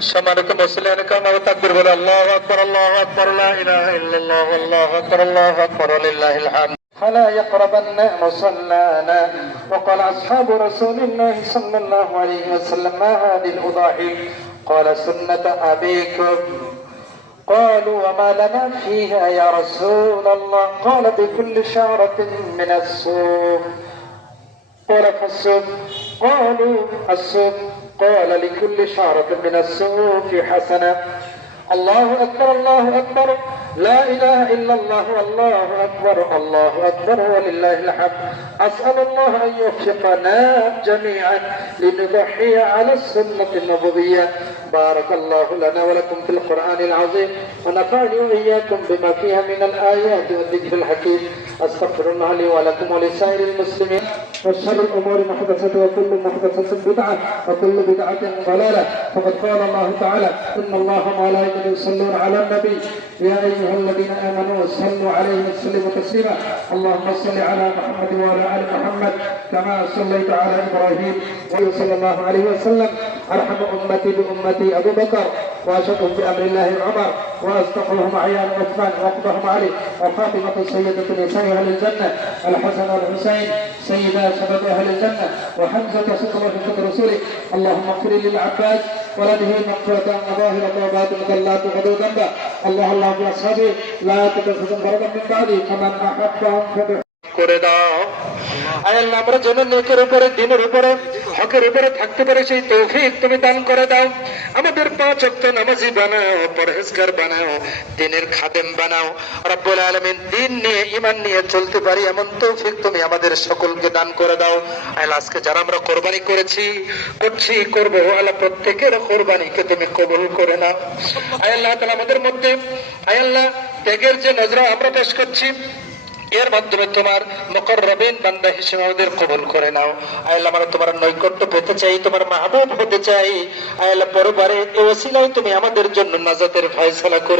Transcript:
সম্মানিত মুসলিম কামাও তাকবীর বলে আল্লাহু আকবার আল্লাহু আকবার লা ইলাহা ইল্লাল্লাহ আল্লাহু আকবার আল্লাহু আকবার লিল্লাহিল হামদ فلا يقربن مصلانا وقال أصحاب رسول الله صلى الله عليه وسلم ما هذه الأضاحي قال سنة أبيكم قالوا وما لنا فيها يا رسول الله قال بكل شعرة من الصوف قال فالصوف قالوا الصوف قال لكل شعرة من الصوف حسنة الله أكبر الله أكبر لا إله إلا الله والله أكبر الله أكبر ولله الحمد أسأل الله أن يوفقنا جميعا لنضحي على السنة النبوية بارك الله لنا ولكم في القرآن العظيم ونفعني وإياكم بما فيها من الآيات والذكر الحكيم أستغفر الله لي ولكم ولسائر المسلمين وشر الأمور محدثة وكل محدثة بدعة وكل بدعة ضلالة فقد قال الله تعالى إن الله وملائكته يصلون على النبي يا أيها الذين آمنوا صلوا عليه وسلموا تسليما اللهم صل على محمد وعلى آل محمد كما صليت على إبراهيم صلى الله عليه وسلم أرحم أمتي بأمتي أبو بكر وأشهدهم بأمر الله عمر وأصدقهم عيان عثمان وأقضهم علي وفاطمة سيدة نساء أهل الجنة الحسن والحسين سيدا شباب أهل الجنة وحمزة صدق وحفظ رسوله اللهم اغفر للعباس ولده مغفرة وظاهرة وباطنة لا تغدو ذنبا الله الله بأصحابه لا تتخذوا فردا من بعدي فمن أحبهم করে দাও আয় আল্লাহ আমরা যেন নেকের উপরে দিনের উপরে হকের উপরে থাকতে পারি সেই তৌফিক তুমি দান করে দাও আমাদের 5 ওয়াক্ত নামাজি বানাও পরহেজগার বানাও দ্বীনের খাদেম বানাও রব্বুল আলামিন দ্বীন নিয়ে ঈমান নিয়ে চলতে পারি এমন তৌফিক তুমি আমাদের সকলকে দান করে দাও আল্লাহ আজকে যারা আমরা কুরবানি করব আল্লাহ প্রত্যেকের কুরবানিকে তুমি কবুল করে নাও আয় আল্লাহ তাআলা আমাদের মধ্যে আয় আল্লাহ ত্যাগের যে নজরা আমরা পেশ করছি এর মাধ্যমে তোমার মুকররবিন বান্দা হিসেবে আমাদের কবুল করে নাও আয় আল্লাহ আমরা তোমার নৈকট্য পেতে চাই তোমার মাহবুব হতে চাই আয় আল্লাহ পরবারে এই ওসিলায় তুমি আমাদের জন্য নাজাতের ফয়সালা করে